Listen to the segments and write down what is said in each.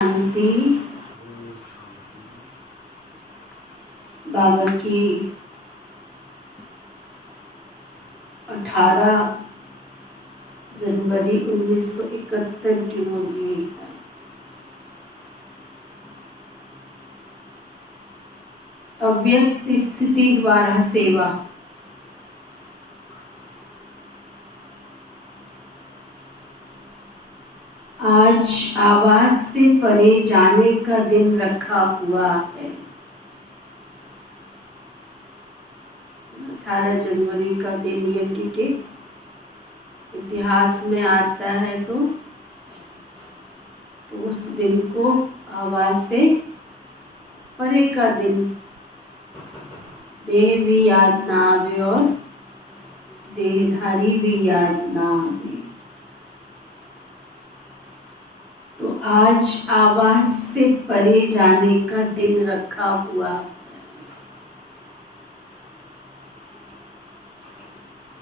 शांति। बाबा की 18 जनवरी 1971 की मुरली है। अव्यक्त स्थिति द्वारा सेवा। आज आवाज से परे जाने का दिन रखा हुआ है। 18 जनवरी का दिन यज्ञ के इतिहास में आता है तो उस दिन को आवाज से परे का दिन, देह भी याद ना आवे और देहधारी भी याद ना आवे। तो आज आवाज से परे जाने का दिन रखा हुआ है।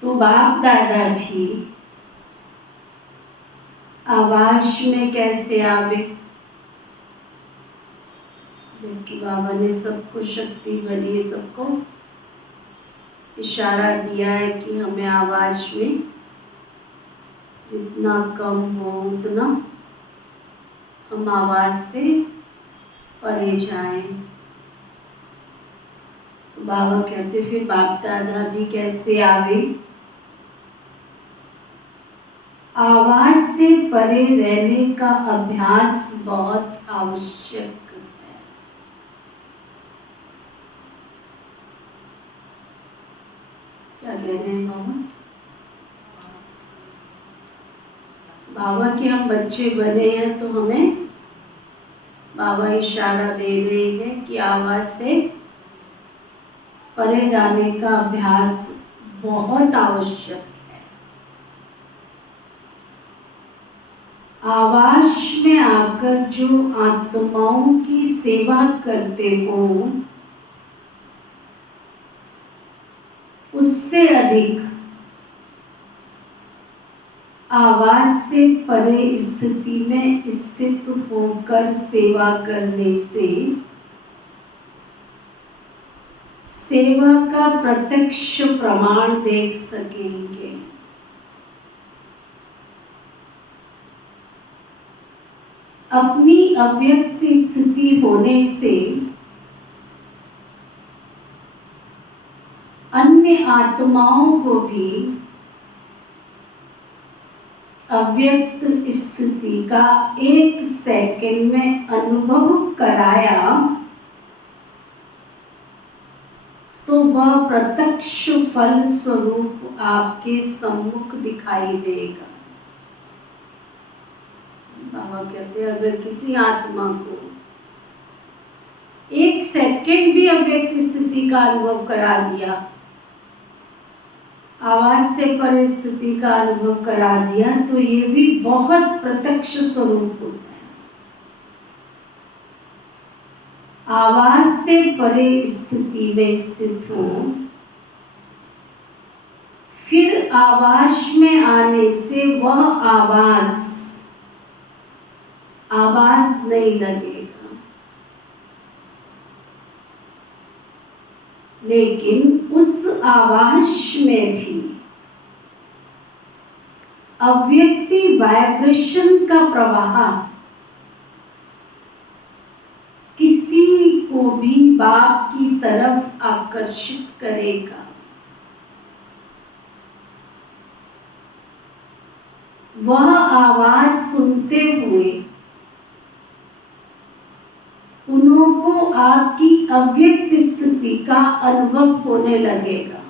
तो बाप दादा भी आवाज में कैसे आवे, जबकि बाबा ने सबको शक्ति भरी, सबको इशारा दिया है कि हमें आवाज में जितना कम हो उतना हम आवाज से परे जाएं। तो बाबा कहते फिर बाप दादा भी कैसे आवे। आवाज से परे रहने का अभ्यास बहुत आवश्यक है। क्या कह रहे हैं बाबा? बाबा के हम बच्चे बने हैं तो हमें बाबा इशारा दे रहे हैं कि आवाज से परे जाने का अभ्यास बहुत आवश्यक है। आवाज में आकर जो आत्माओं की सेवा करते हो उससे अधिक आवाज से परे स्थिति में स्थित होकर सेवा करने से सेवा का प्रत्यक्ष प्रमाण देख सकेंगे। अपनी अव्यक्त स्थिति होने से अन्य आत्माओं को भी अव्यक्त स्थिति का 1 सेकंड में अनुभव कराया तो वह प्रत्यक्ष फल स्वरूप आपके सम्मुख दिखाई देगा। बाबा कहते हैं अगर किसी आत्मा को 1 सेकंड भी अव्यक्त स्थिति का अनुभव करा दिया, आवाज से परे स्थिति का अनुभव करा दिया, तो ये भी बहुत प्रत्यक्ष स्वरूप होता है। आवाज से परे स्थिति में स्थित हो, फिर आवाज में आने से वह आवाज नहीं लगेगा, लेकिन उस आवाज में भी अव्यक्ति वाइब्रेशन का प्रवाह किसी को भी बाप की तरफ आकर्षित करेगा। वह आवाज सुनते हुए उनको आपकी अव्यक्त स्थिति का अनुभव होने लगेगा।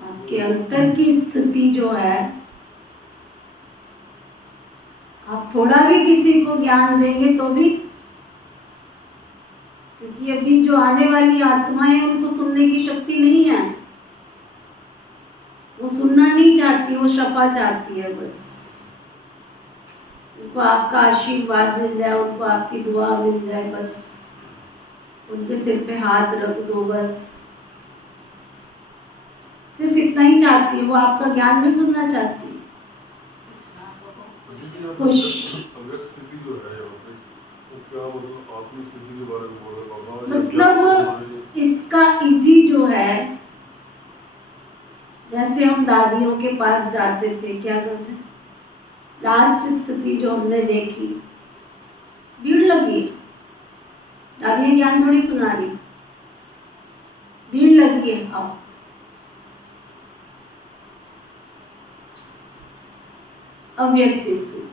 आपके अंतर की स्थिति जो है, आप थोड़ा भी किसी को ज्ञान देंगे तो भी, क्योंकि अभी जो आने वाली आत्माएं हैं उनको सुनने की शक्ति नहीं है, वो सुनना नहीं चाहती, वो शफा चाहती है। बस उनको आपका आशीर्वाद मिल जाए, उनको आपकी दुआ मिल जाए, बस उनके सिर पे हाथ रख दो, बस सिर्फ इतना ही चाहती है। वो आपका ज्ञान नहीं सुनना चाहती। खुश मतलब आत्मिक स्थिति के बारे में बोल रहे बाबा। मतलब इसका इजी जो है, जैसे हम दादियों के पास जाते थे, क्या करते, लास्ट स्थिति जो हमने देखी, भीड़ लगी, दादी ज्ञान थोड़ी सुना रही, भीड़ लगी है, आओ। अव्यक्त स्थिति।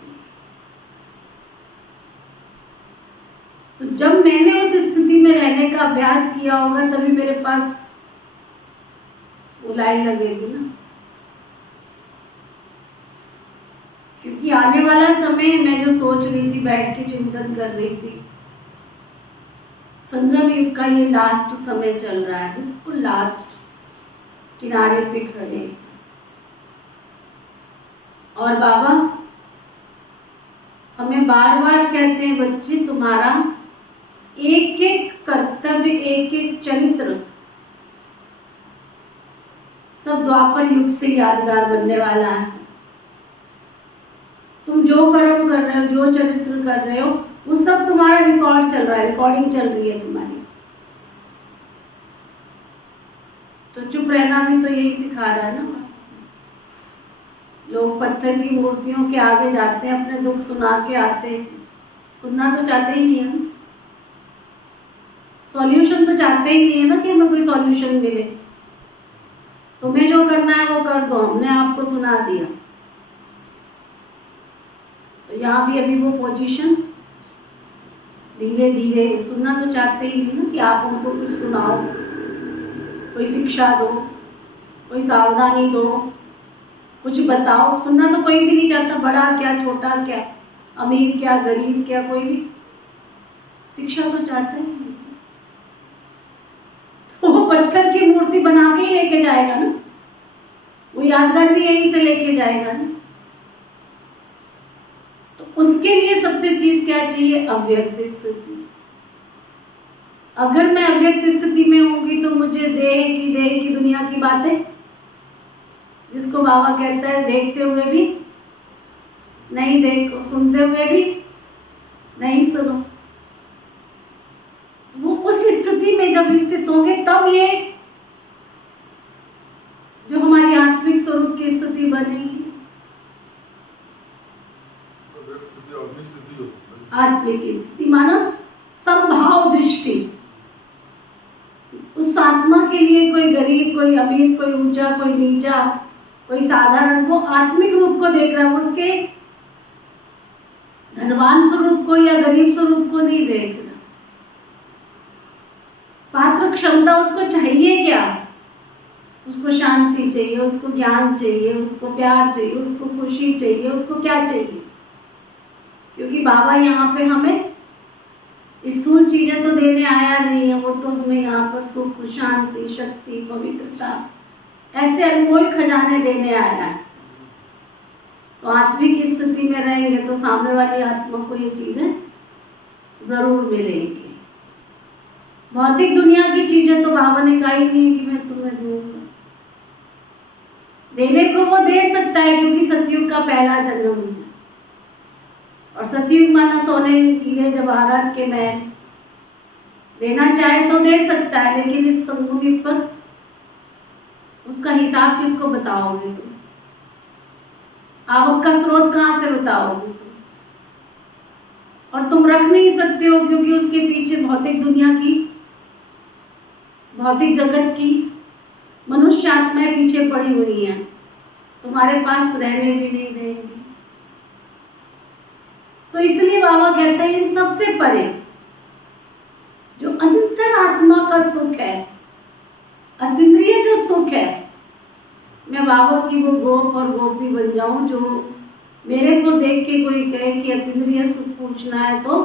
तो जब मैंने उस स्थिति में रहने का अभ्यास किया होगा तभी मेरे पास वो लाइन लगेगी ना, क्योंकि आने वाला समय मैं जो सोच रही थी, बैठ के चिंतन कर रही थी, संगम युग का ये लास्ट समय चल रहा है, बिल्कुल लास्ट किनारे पे खड़े। और बाबा हमें बार बार कहते हैं, बच्चे तुम्हारा एक एक कर्तव्य, एक एक चरित्र सब द्वापर युग से यादगार बनने वाला है। तुम जो कर्म कर रहे हो, जो चरित्र कर रहे हो, वो सब तुम्हारा रिकॉर्ड चल रहा है, रिकॉर्डिंग चल रही है तुम्हारी। तो चुप रहना भी तो यही सिखा रहा है ना। लोग पत्थर की मूर्तियों के आगे जाते हैं, अपने दुख सुना के आते हैं, सुनना तो चाहते ही नहीं है, सॉल्यूशन तो चाहते ही नहीं है ना कि हमें कोई सॉल्यूशन मिले। तुम्हें जो करना है वो कर दो, हमने आपको सुना दिया। तो यहाँ भी अभी वो पोजीशन, धीरे धीरे सुनना तो चाहते ही नहीं ना कि आप उनको कुछ सुनाओ, कोई शिक्षा दो, कोई सावधानी दो, कुछ बताओ। सुनना तो कोई भी नहीं चाहता, बड़ा क्या छोटा क्या, अमीर क्या गरीब क्या, कोई भी शिक्षा तो चाहते ही नहीं। तो वो पत्थर की मूर्ति बना के ही लेके जाएगा ना, वो यादगार भी यहीं से लेके जाएगा ना। तो उसके लिए सबसे चीज क्या चाहिए? अव्यक्त स्थिति। अगर मैं अव्यक्त स्थिति में होंगी तो मुझे देह की दुनिया की बातें, जिसको बाबा कहता है देखते हुए भी नहीं देखो, सुनते हुए भी नहीं सुनो, वो उस स्थिति में जब स्थित होंगे तब ये जो हमारी आत्मिक स्वरूप की स्थिति बनेगी। आत्मिक स्थिति माना संभाव दृष्टि। उस आत्मा के लिए कोई गरीब, कोई अमीर, कोई ऊंचा, कोई नीचा, कोई साधारण, वो आत्मिक रूप को देख रहा है, वो उसके धनवान स्वरूप को या गरीब स्वरूप को नहीं देख रहा। पात्र क्षमता उसको चाहिए क्या? उसको शांति चाहिए, उसको ज्ञान चाहिए, उसको प्यार चाहिए, उसको खुशी चाहिए, उसको क्या चाहिए? क्योंकि बाबा यहाँ पे हमें स्थूल चीजें तो देने आया नहीं है, वो तो हमें यहाँ पर सुख, शांति, शक्ति, पवित्रता, ऐसे अनमोल खजाने देने आया है। तो आत्मिक स्थिति में रहेंगे तो सामने वाली आत्मा को ये चीजें जरूर मिलेंगी। भौतिक दुनिया की चीजें तो बाबा ने कहा ही नहीं है कि मैं तुम्हें दूंगा। देने को वो दे सकता है क्योंकि सतयुग का पहला जन्म है, और सतयुग माना सोने, हीरे, जवाहरात के महल। देना चाहे तो दे सकता है, लेकिन इस संगम युग पर उसका हिसाब किसको बताओगे तुम? आवक का स्रोत कहाँ से बताओगे तुम? और तुम रख नहीं सकते हो क्योंकि उसके पीछे भौतिक दुनिया की, भौतिक जगत की मनुष्य आत्माएं पीछे पड़ी हुई हैं, तुम्हारे पास रहने भी नहीं देंगे। तो इसलिए बाबा कहते हैं इन सबसे परे जो अंतरात्मा का सुख है, अतीन्द्रिय जो सुख है, मैं बाबा की वो गोप और गोपी बन जाऊं जो मेरे को देख के कोई कहे कि अतीन्द्रिय सुख पूछना है तो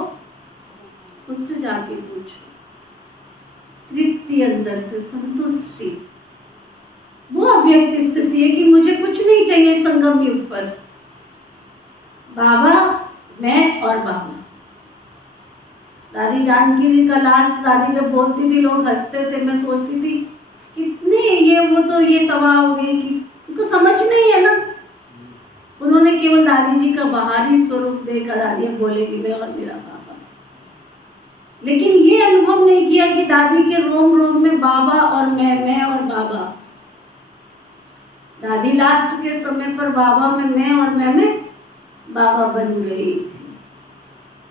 उससे जाके पूछो। तृप्ति, अंदर से संतुष्टि, वो अव्यक्त स्थिति है कि मुझे कुछ नहीं चाहिए संगम युग पर। बाबा, मैं और बाबा। दादी जानकी जी का लास्ट, दादी जब बोलती थी लोग हंसते थे, मैं सोचती थी कितने ये वो तो ये सवाल हो गई कि उनको समझ नहीं है ना। उन्होंने केवल दादी जी का बाहरी स्वरूप देखा, दादी अब बोलेगी मैं और मेरा बाबा। लेकिन ये अनुभव नहीं किया कि दादी के रोम रोम में बाबा और मैं और बाबा। दादी लास्ट के समय पर बाबा में मैं और मैं में बाबा बन गई थी।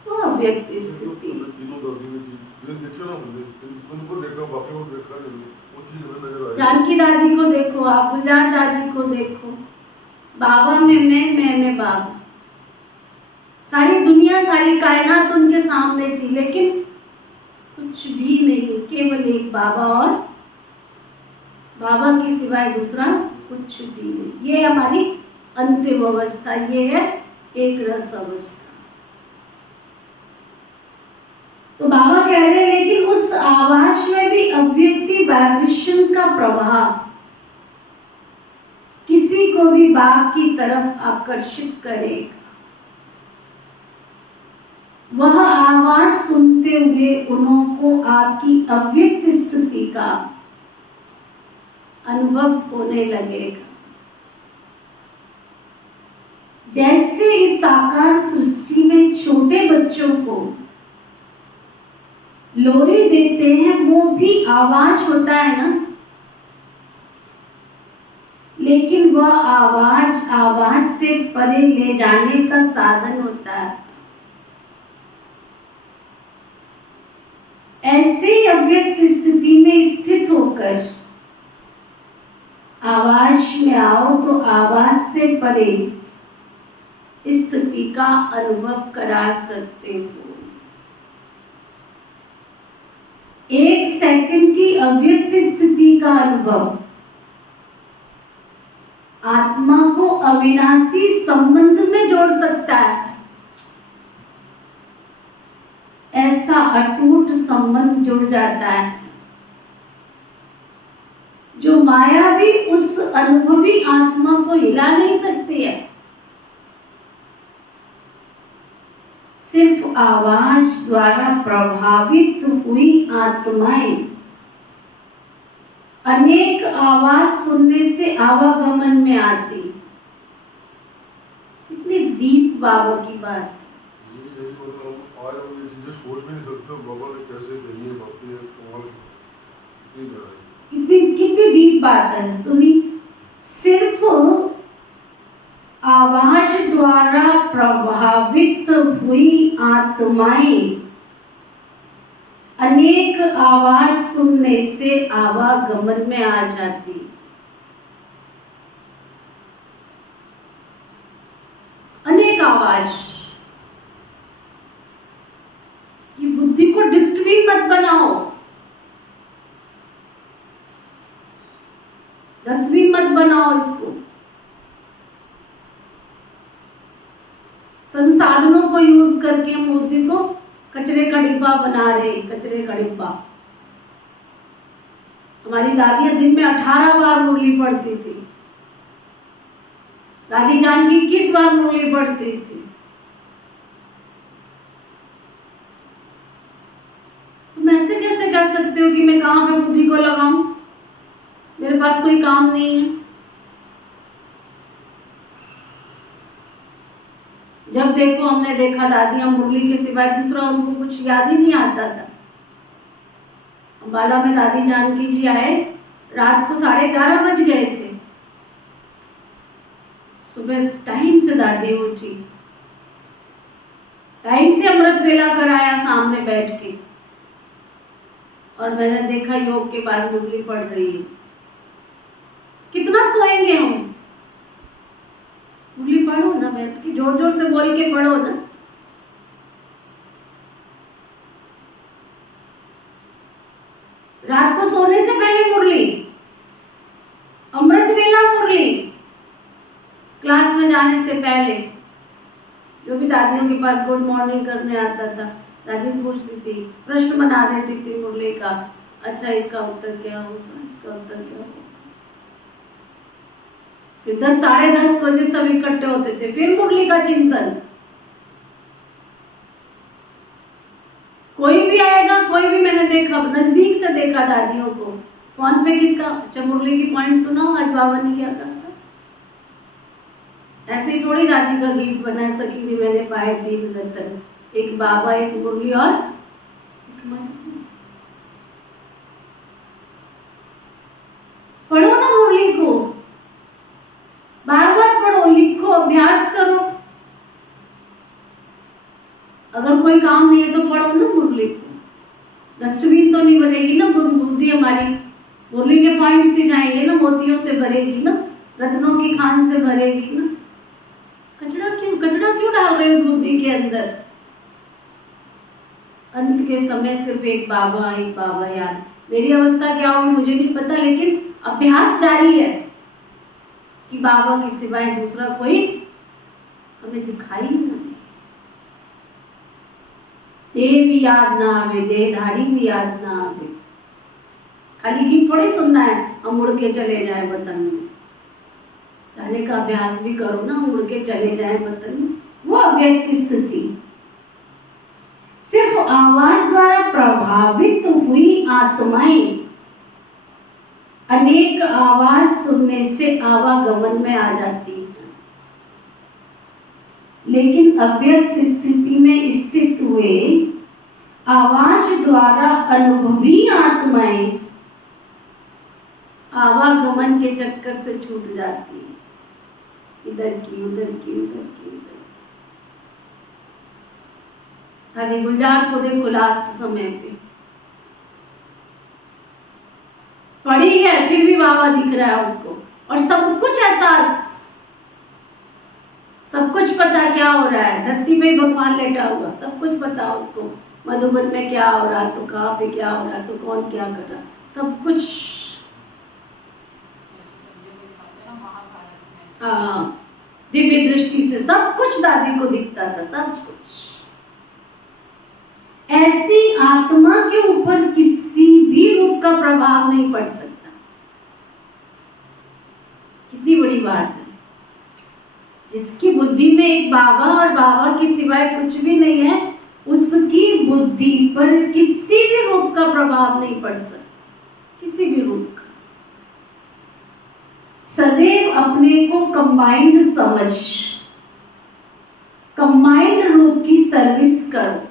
वो अव्यक्त स्थिति। तीनों दादी ने ये देखा ना, हमने उनको देखा, बाकी को देखा नहीं, वो चीज हमें नजर आई। जानकी दादी को देखो, आप गुलजार दादी को देखो, बाबा में मैं में बाबा। सारी दुनिया, सारी कायनात उनके सामने थी, लेकिन कुछ भी नहीं, केवल एक बाबा और बाबा के सिवाय दूसरा कुछ भी नहीं। ये हमारी अंतिम अवस्था, ये है एक रस अवस्था। तो बाबा कह रहे हैं लेकिन उस आवाज में भी अव्यक्ति वाइब्रेशन का प्रभाव किसी को भी बाप की तरफ आकर्षित करेगा। वह आवाज सुनते हुए उनको आपकी अव्यक्त स्थिति का अनुभव होने लगेगा। जैसे इस साकार सृष्टि में छोटे बच्चों को लोरी देते हैं, वो भी आवाज होता है ना, लेकिन वह आवाज से परे ले जाने का साधन होता है। ऐसे ही अव्यक्त स्थिति में स्थित होकर आवाज में आओ तो आवाज से परे स्थिति का अनुभव करा सकते हो। 1 सेकंड की अव्यक्त स्थिति का अनुभव आत्मा को अविनाशी संबंध में जोड़ सकता है। ऐसा अटूट संबंध जुड़ जाता है जो माया भी उस अनुभवी आत्मा को हिला नहीं सकती है। सिर्फ आवाज द्वारा प्रभावित हुई आत्माएं अनेक आवाज सुनने से आवागमन में आती। कितनी डीप बाबा की बात। आज हम ये चीजें सोच भी नहीं सकते, बाबा ने कैसे कही है बातें, कमाल इतनी गहराई, कितनी डीप बात है। सुनी, सिर्फ आवाज द्वारा प्रभावित हुई आत्माएं अनेक आवाज सुनने से आवागमन में आ जाती। अनेक आवाज। ये बुद्धि को डिस्टर्बिंग मत बनाओ, डस्टबिन मत बनाओ इसको। संसाधनों को यूज करके हम बुद्धि को कचरे का डिब्बा बना रहे, कचरे का डिब्बा। हमारी दादियां दिन में 18 बार मुरली पढ़ती थी। दादी जान की 21 बार मुरली पढ़ती थी। तुम ऐसे कैसे कह सकते हो कि मैं कहां पे बुद्धि को लगाऊं, मेरे पास कोई काम नहीं है। जब देखो हमने देखा दादियां मुरली के सिवाय दूसरा उनको कुछ याद ही नहीं आता था। अम्बाला में दादी जानकी जी आए, रात को 11:30 बज गए थे। सुबह टाइम से दादी उठी, टाइम से अमृत वेला कराया सामने बैठ के, और मैंने देखा योग के बाद मुरली पढ़ रही है। कितना सोएंगे हम? मुरली पढ़ो ना बैठ के, जोर जोर से बोल के पढ़ो ना। रात को सोने से पहले मुरली, अमृत वेला मुरली, क्लास में जाने से पहले। जो भी दादियों के पास गुड मॉर्निंग करने आता था, दादी पूछती थी, प्रश्न बना देती थी मुरली का, अच्छा इसका उत्तर क्या होगा, इसका उत्तर क्या होगा। फिर 10 साढ़े 10 बजे सब इकट्ठे होते थे, फिर मुरली का चिंतन। कोई भी आएगा, कोई भी, मैंने देखा, नजदीक से देखा दादियों को, फोन पे किसका, अच्छा मुरली की पॉइंट सुनाओ आज बाबा ने क्या कहा। ऐसे ही थोड़ी दादी का गीत बना, सखी ने मैंने पाए 3 रतन, एक बाबा, एक मुरली और एक हिकमत है। पढ़ो ना मुरली को, बार बार पढ़ो, लिखो, अभ्यास करो। अगर कोई काम नहीं है तो पढ़ो ना मुरली को। डस्टबिन तो नहीं बनेगी ना बुद्धि हमारी, मुरली के पॉइंट से जाएंगे ना, मोतियों से भरेगी ना, रत्नों की खान से भरेगी ना। कचरा क्यों डाल रहे हो उस बुद्धि के अंदर? अंत के समय सिर्फ एक बाबा याद। मेरी अवस्था क्या होगी मुझे नहीं पता, लेकिन अभ्यास जारी है कि बाबा के सिवाय दूसरा कोई हमें दिखाई नहीं। देह भी याद ना आवे, देहधारी भी याद ना आवे। खाली गीत थोड़ी सुनना है, हम मुड़ के चले जाए वतन में। जाने का अभ्यास भी करो ना, मुड़ के चले जाए वतन में। वो अव्यक्त स्थिति। सिर्फ आवाज द्वारा प्रभावित हुई आत्माएं अनेक आवाज सुनने से आवागमन में आ जाती है, लेकिन अव्यक्त स्थिति में स्थित हुए आवाज द्वारा अनुभवी आत्माएं आवागमन के चक्कर से छूट जाती है। इधर की उधर की, उधर की उधर। दादी गुलजार को देखो लास्ट समय पे पड़ी है, फिर भी बाबा दिख रहा है उसको, और सब कुछ एहसास, सब कुछ पता क्या हो रहा है। धरती पे भगवान लेटा हुआ, सब कुछ पता उसको। मधुबन में क्या हो रहा, तो कहाँ पे क्या हो रहा, तो कौन क्या कर रहा, सब कुछ। हाँ, दिव्य दृष्टि से सब कुछ दादी को दिखता था, सब कुछ। ऐसी आत्मा के ऊपर किसी भी रूप का प्रभाव नहीं पड़ सकता। कितनी बड़ी बात है। जिसकी बुद्धि में एक बाबा और बाबा के सिवाय कुछ भी नहीं है, उसकी बुद्धि पर किसी भी रूप का प्रभाव नहीं पड़ सकता, किसी भी रूप का। सदैव अपने को कंबाइंड समझ, कंबाइंड रूप की सर्विस करो,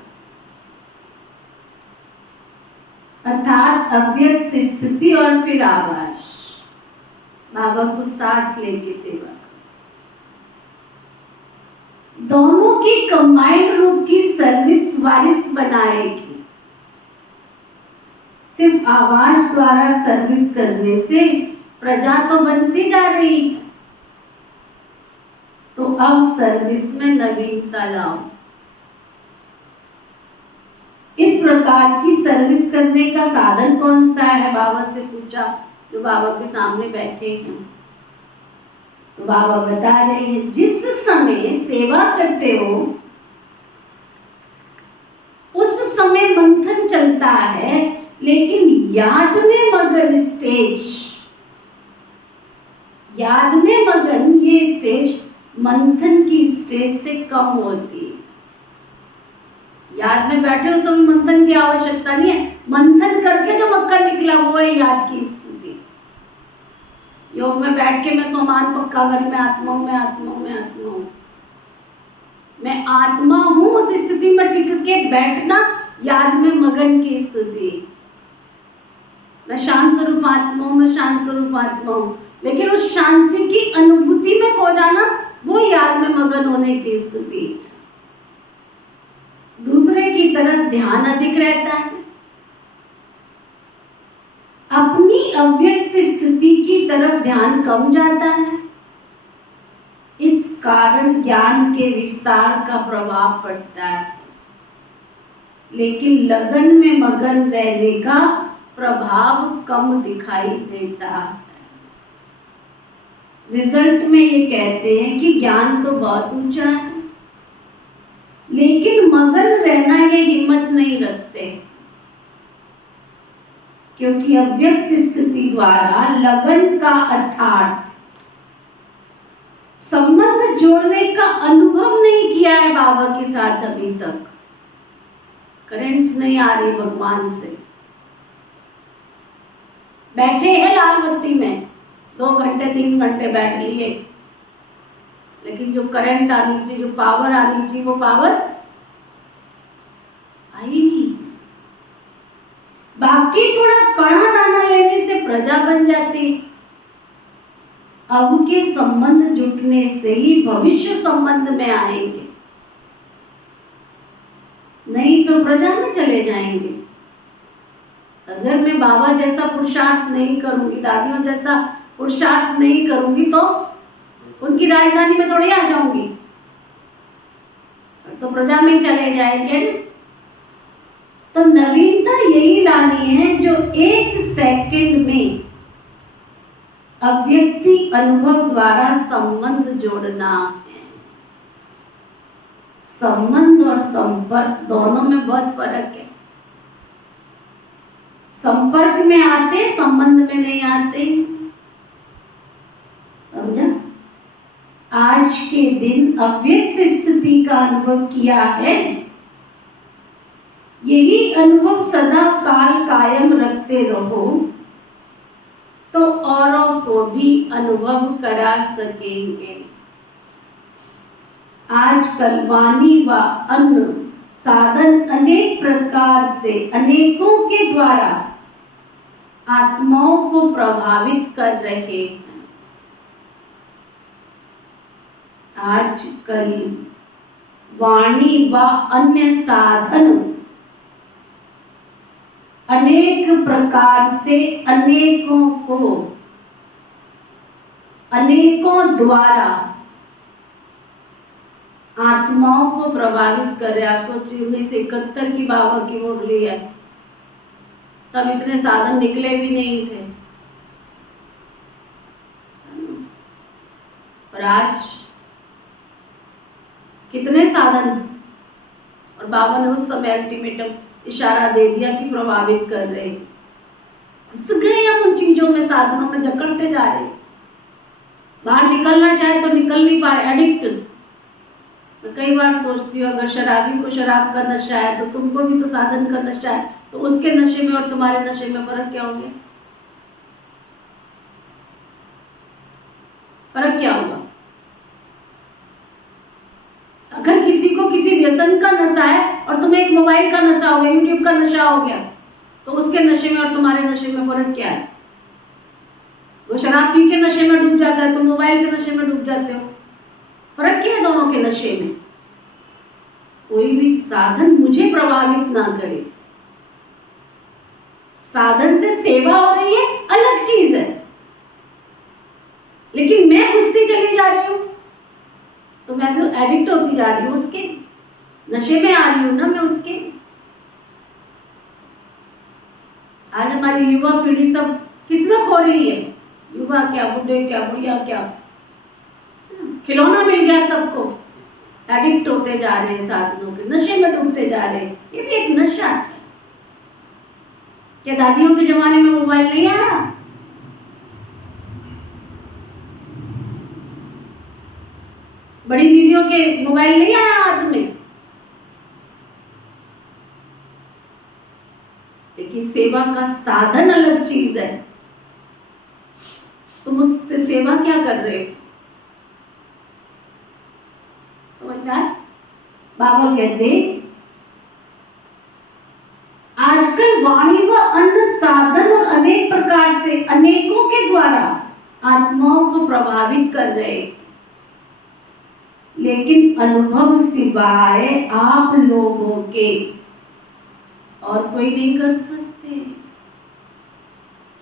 अर्थात अव्यक्त स्थिति और फिर आवाज। बाबा को साथ लेके सेवा करो। दोनों की कंबाइंड रूप की सर्विस वारिस बनाएगी। सिर्फ आवाज द्वारा सर्विस करने से प्रजा तो बनती जा रही है, तो अब सर्विस में नवीनता लाओ। इस प्रकार की सर्विस करने का साधन कौन सा है, बाबा से पूछा, जो बाबा के सामने बैठे हैं। तो बाबा बता रहे हैं, जिस समय सेवा करते हो उस समय मंथन चलता है, लेकिन याद में मगन स्टेज, याद में मगन ये स्टेज मंथन की स्टेज से कम होती है। याद में बैठे उस समय मंथन की आवश्यकता नहीं है। मंथन करके जो मक्खन निकला वो है याद की स्थिति। योग में बैठ के मैं सोमान पक्का करी, मैं आत्मा हूं, मैं आत्मा हूं, मैं आत्मा हूं, मैं आत्मा हूं, उस स्थिति में टिक के बैठना याद में मगन की स्थिति। मैं शांत स्वरूप आत्मा हूं, मैं शांत स्वरूप आत्मा हूं, लेकिन उस शांति की अनुभूति में खो जाना वो याद में मगन होने की स्थिति। दूसरे की तरफ ध्यान अधिक रहता है, अपनी अव्यक्त स्थिति की तरफ ध्यान कम जाता है। इस कारण ज्ञान के विस्तार का प्रभाव पड़ता है, लेकिन लगन में मगन रहने का प्रभाव कम दिखाई देता है। रिजल्ट में ये कहते हैं कि ज्ञान तो बहुत ऊंचा है, लेकिन मगन रहना ये हिम्मत नहीं रखते, क्योंकि अव्यक्त स्थिति द्वारा लगन का अर्थात संबंध जोड़ने का अनुभव नहीं किया है बाबा के साथ अभी तक। करंट नहीं आ रही भगवान से। बैठे हैं लाल बत्ती में 2 घंटे 3 घंटे बैठ लिए, लेकिन जो करंट आनी चाहिए, जो पावर आनी चाहिए, वो पावर आई नहीं। बाकी थोड़ा कड़ा दाना लेने से प्रजा बन जाती। अब के संबंध जुटने से ही भविष्य संबंध में आएंगे, नहीं तो प्रजा में चले जाएंगे। अगर मैं बाबा जैसा पुरुषार्थ नहीं करूंगी, दादियों जैसा पुरुषार्थ नहीं करूंगी, तो उनकी राजधानी में थोड़ी आ जाऊंगी, तो प्रजा में ही चले जाएंगे ना। तो नवीनता यही लानी है जो एक सेकंड में अव्यक्ति अनुभव द्वारा संबंध जोड़ना है। संबंध और संपर्क दोनों में बहुत फर्क है। संपर्क में आते, संबंध में नहीं आते। समझा? आज के दिन अव्यक्त स्थिति का अनुभव किया है, यही अनुभव सदा काल कायम रखते रहो तो औरों को भी अनुभव करा सकेंगे। आजकल वाणी व अन्य साधन अनेक प्रकार से अनेकों के द्वारा आत्माओं को प्रभावित कर रहे हैं। आजकल वाणी व अन्य साधन अनेक प्रकार से अनेकों द्वारा आत्माओं को प्रभावित कर रहे। आप सोचिए 1971 की बाबा की मुरली है, तब इतने साधन निकले भी नहीं थे, और आज कितने साधन। और बाबा ने उस समय अल्टीमेटम इशारा दे दिया कि प्रभावित कर रहे। घुस गए हम उन चीजों में, साधनों में जकड़ते जा रहे। बाहर निकलना चाहे तो निकल नहीं पा रहे, एडिक्ट। मैं कई बार सोचती हूँ, अगर शराबी को शराब का नशा है तो तुमको भी तो साधन का नशा है, तो उसके नशे में और तुम्हारे नशे में फर्क क्या होगा? फर्क क्या होगा? अगर किसी को किसी व्यसन का नशा है और तुम्हें एक मोबाइल का नशा हो गया, यूट्यूब का नशा हो गया, तो उसके नशे में और तुम्हारे नशे में फर्क क्या है? वो शराब पी के नशे में डूब जाता है, तुम मोबाइल के नशे में डूब जाते हो। फर्क क्या है दोनों के नशे में? कोई भी साधन मुझे प्रभावित ना करे। साधन से सेवा हो रही है, अलग चीज है, लेकिन मैं घुसती चली जा रही हूं तो मैं तो एडिक्ट होती जा रही हूँ, उसके नशे में आ रही हूँ ना मैं उसके। आज हमारी युवा पीढ़ी सब किसमें खो रही है? युवा क्या, बुढ़े क्या, बुढ़िया क्या, खिलौना मिल गया सबको, एडिक्ट होते जा रहे हैं, साधनों के नशे में डूबते जा रहे हैं। ये भी एक नशा है। क्या दादियों के जमाने में मोबाइल नहीं आया? बड़ी दीदियों के मोबाइल नहीं आया हाथ में? लेकिन सेवा का साधन अलग चीज है। तुम उससे सेवा क्या कर रहे हो? समझ में आया? बाबा कहते आजकल वाणी व अन्य साधन और अनेक प्रकार से अनेकों के द्वारा आत्माओं को प्रभावित कर रहे, लेकिन अनुभव सिवाय आप लोगों के और कोई नहीं कर सकते।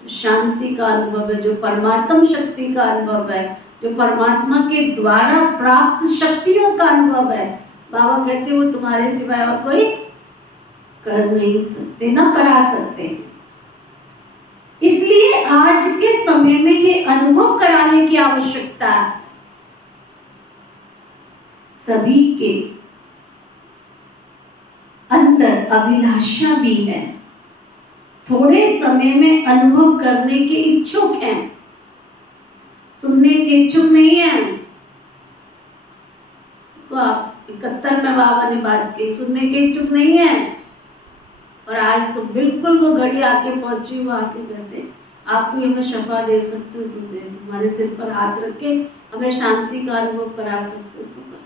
जो शांति का अनुभव है, जो परमात्म शक्ति का अनुभव है, जो परमात्मा के द्वारा प्राप्त शक्तियों का अनुभव है, बाबा कहते वो तुम्हारे सिवाय और कोई कर नहीं सकते, ना करा सकते। इसलिए आज के समय में ये अनुभव कराने की आवश्यकता है। सभी के अंदर अभिलाषा भी है, थोड़े समय में अनुभव करने के इच्छुक हैं, सुनने के इच्छुक नहीं है। तो आप 71 में बाबा ने बात की, सुनने के इच्छुक नहीं है, और आज तो बिल्कुल वो घड़ी आके पहुंची, वो आके कहते आपको मैं शफा दे सकती हूँ, तो दे, तुम्हारे सिर पर हाथ रख के हमें शांति का अनुभव करा सकते हो तो करा।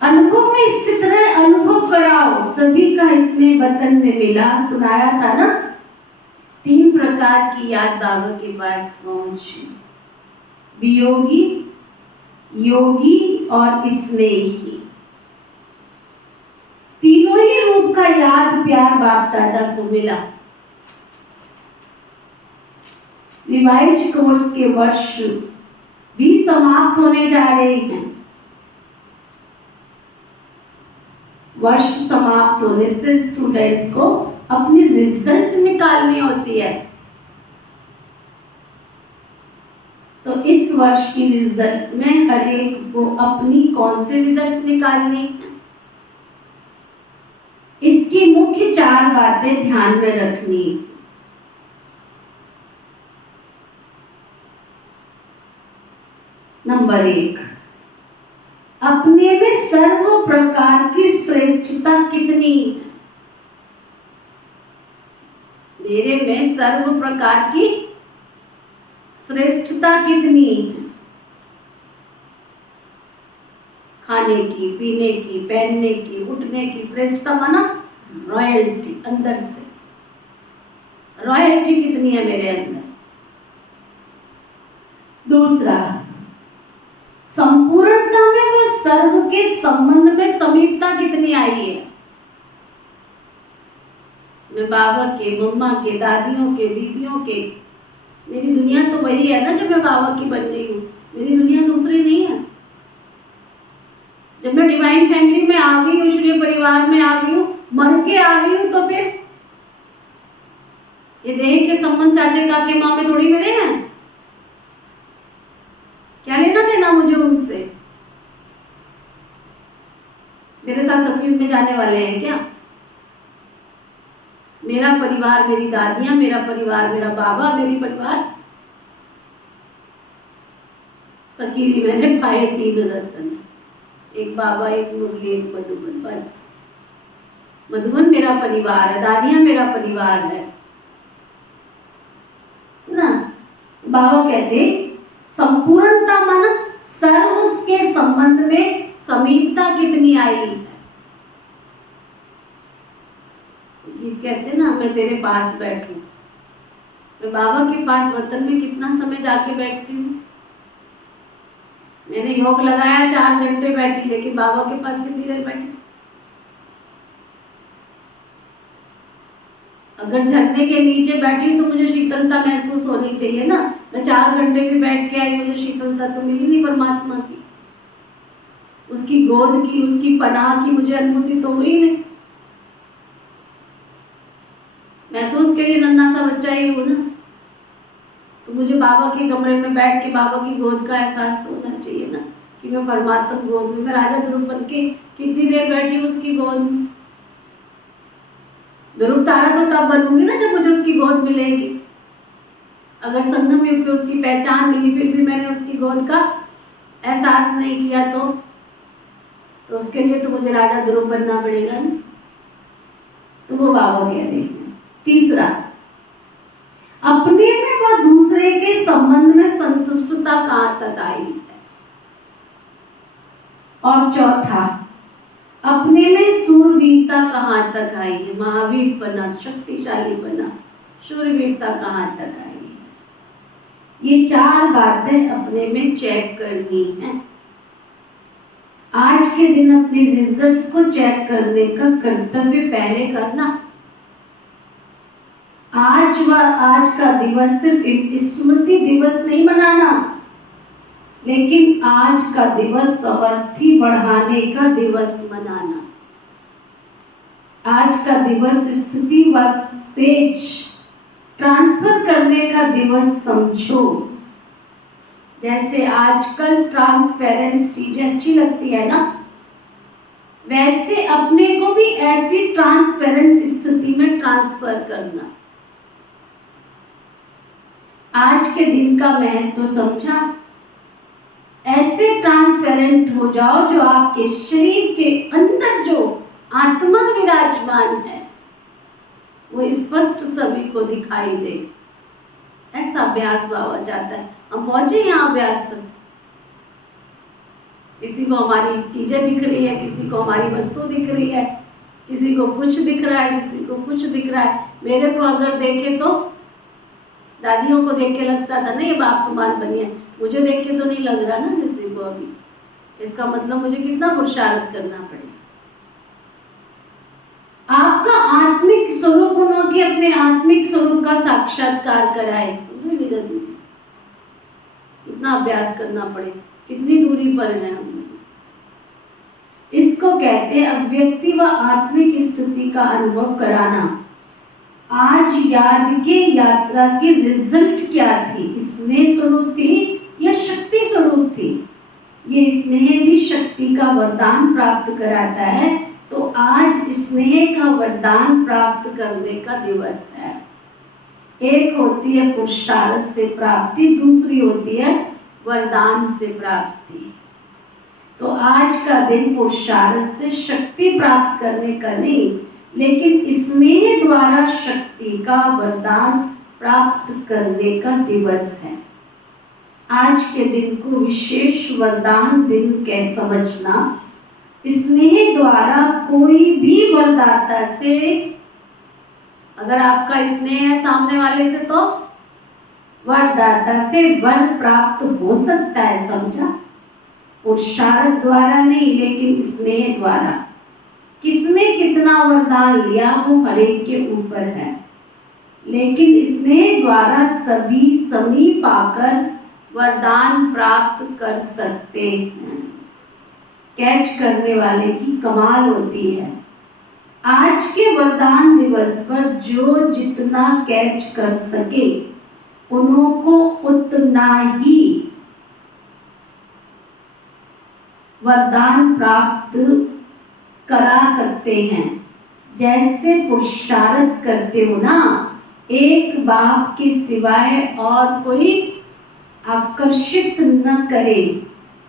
अनुभव में स्थित रहे, अनुभव कराओ। सभी का इसने वतन में मिला, सुनाया था ना। 3 प्रकार की याद बाबा के पास पहुंची, वियोगी, योगी और स्नेही। तीनों ही रूप का याद प्यार बाप दादा को मिला। रिवाइज कोर्स के वर्ष भी समाप्त होने जा रहे हैं। वर्ष समाप्त होने से स्टूडेंट को अपनी रिजल्ट निकालनी होती है। तो इस वर्ष की रिजल्ट में हर एक को अपनी कौन सी रिजल्ट निकालनी है, इसकी मुख्य 4 बातें ध्यान में रखनी। नंबर 1, अपने में सर्व प्रकार की श्रेष्ठता कितनी है। मेरे में सर्व प्रकार की श्रेष्ठता कितनी है। खाने की, पीने की, पहनने की, उठने की श्रेष्ठता माना रॉयल्टी, अंदर से रॉयल्टी कितनी है मेरे अंदर। दूसरा, संपूर्णता में व सर्व के संबंध में समीपता कितनी आई है। मैं बाबा के, मम्मा के, दादियों के, दीदियों के, मेरी दुनिया तो वही है ना जब मैं बाबा की बन गई हूँ। मेरी दुनिया दूसरी नहीं है। जब मैं डिवाइन फैमिली में आ गई हूँ, ईश्वरीय परिवार में आ गई हूँ, मर के आ गई हूँ, तो फिर ये देह के संबंध चाचे काके मामे थोड़ी मेरे हैं। क्या लेना देना मुझे उनसे। मेरे साथ सतयुग में जाने वाले हैं क्या। मेरा परिवार, मेरी दादियां, मेरा परिवार, मेरा बाबा, मेरी परिवार। सखीरी मैंने पाए 3 रतन, एक बाबा, एक मुरली, एक मधुबन। बस मधुबन मेरा परिवार है, दादियां मेरा परिवार है ना। बाबा कहते संपूर्णता माना सर्व के संबंध में समीपता कितनी आई है। कहते ना, मैं तेरे पास बैठूं। मैं बाबा के पास वतन में कितना समय जाके बैठती हूँ। मैंने योग लगाया 4 घंटे बैठी, लेकिन बाबा के पास कितनी देर बैठी। अगर झरने के नीचे बैठी तो मुझे शीतलता महसूस होनी चाहिए ना। मैं 4 घंटे भी बैठ के आई, मुझे शीतलता तो मिली नहीं परमात्मा की, उसकी गोद की, उसकी पनाह की मुझे अनुभूति तो हुई नहीं। मैं तो उसके लिए नन्हा सा बच्चा ही हूँ ना। तो मुझे बाबा के कमरे में बैठ के बाबा की गोद का एहसास तो होना चाहिए ना, कि मैं परमात्मा गोद में, मैं राजा ध्रुव बन के कितनी देर बैठी हूँ उसकी गोद में। ध्रुव तारा तो तब बनूंगी ना जब मुझे उसकी गोद मिलेगी। अगर संगम युग में उसकी पहचान मिली फिर भी मैंने उसकी गोद का एहसास नहीं किया तो उसके लिए तो मुझे राजा ध्रुव बनना पड़ेगा ना। तो वो बाबा कह रहे हैं। तीसरा, अपने में व दूसरे के संबंध में संतुष्टता कहाँ तक आई है। और चौथा, अपने में सूरवीरता कहाँ तक आई है। महावीर बना, शक्तिशाली बना, शूरवीरता कहाँ तक आई है। ये 4 बातें अपने में चेक करनी है। आज के दिन अपने रिजल्ट को चेक करने का कर्तव्य पहले करना। आज का दिवस सिर्फ स्मृति दिवस नहीं मनाना, लेकिन आज का दिवस समर्थी बढ़ाने का दिवस मनाना। आज का दिवस स्थिति व स्टेज ट्रांसफर करने का दिवस समझो। जैसे आजकल ट्रांसपेरेंट चीजें अच्छी लगती है ना, वैसे अपने को भी ऐसी ट्रांसपेरेंट स्थिति में ट्रांसफर करना। आज के दिन का महत्व तो समझा। ऐसे ट्रांसपेरेंट हो जाओ जो आपके शरीर के अंदर जो आत्मा विराजमान है वो स्पष्ट सभी को दिखाई दे। ऐसा अभ्यास बाबा चाहता है। हम पहुंचे यहाँ अभ्यास तक। किसी को हमारी चीजें दिख रही है, किसी को हमारी वस्तु दिख रही है, किसी को कुछ दिख रहा है, किसी को कुछ दिख रहा है। मेरे को अगर देखे तो दादियों को देख के लगता था ना ये बाप तो बात बनी है, मुझे देख के तो नहीं लग रहा ना किसी को अभी। इसका मतलब मुझे कितना पुरुषार्थ करना पड़ेगा। आपका आत्मिक स्वरूप होना कि अपने आत्मिक स्वरूप का साक्षात्कार कराए, कितना अभ्यास करना पड़े, कितनी दूरी पर है हम। इसको कहते हैं अव्यक्ति व आत्मिक स्थिति का अनुभव कराना। आज याद के यात्रा की रिजल्ट क्या थी? स्नेह स्वरूप थी या शक्ति स्वरूप थी? ये स्नेह भी शक्ति का वरदान प्राप्त कराता है, तो आज स्नेह का वरदान प्राप्त करने का दिवस है। एक होती है पुरुषार्थ से प्राप्ति, दूसरी होती है वरदान से प्राप्ति। तो आज का दिन पुरुषार्थ से शक्ति प्राप्त करने का नहीं, लेकिन स्नेह द्वारा शक्ति का वरदान प्राप्त करने का दिवस है। आज के दिन को विशेष वरदान दिन कह समझना। स्नेह द्वारा कोई भी वरदाता से, अगर आपका स्नेह है सामने वाले से, तो वरदाता से वर प्राप्त हो सकता है, समझा? पुरुषार्थ द्वारा नहीं, लेकिन स्नेह द्वारा। किसने कितना वरदान लिया वो हरेक के ऊपर है, लेकिन स्नेह द्वारा सभी समीप आकर वरदान प्राप्त कर सकते हैं। कैच करने वाले की कमाल होती है। आज के वरदान दिवस पर जो जितना कैच कर सके उनको उतना ही वरदान प्राप्त करा सकते हैं। जैसे पुरुषार्थ करते हो ना, एक बाप के सिवाय और कोई आकर्षित न करे,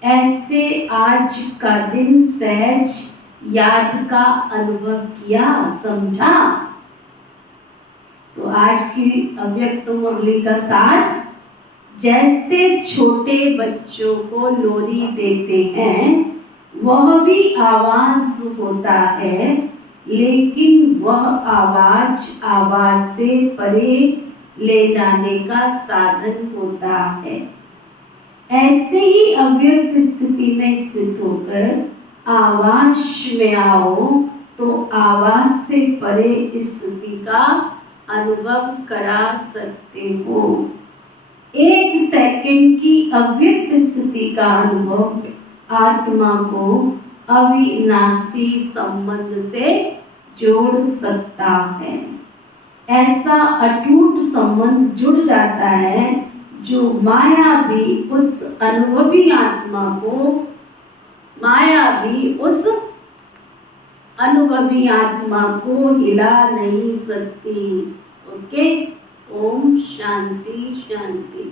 ऐसे आज का दिन सहज याद का अनुभव किया, समझा? तो आज की अव्यक्त मुरली का सार, जैसे छोटे बच्चों को लोरी देते हैं, वह भी आवाज होता है, लेकिन वह आवाज से परे ले जाने का साधन होता है। ऐसे ही अव्यक्त स्थिति में स्थित होकर आवाज में आओ तो आवाज से परे स्थिति का अनुभव करा सकते हो। एक सेकंड की अव्यक्त स्थिति का अनुभव आत्मा को अविनाशी संबंध से जोड़ सकता है। ऐसा अटूट संबंध जुड़ जाता है जो माया भी उस अनुभवी आत्मा को हिला नहीं सकती। ओके, ओम शांति शांति।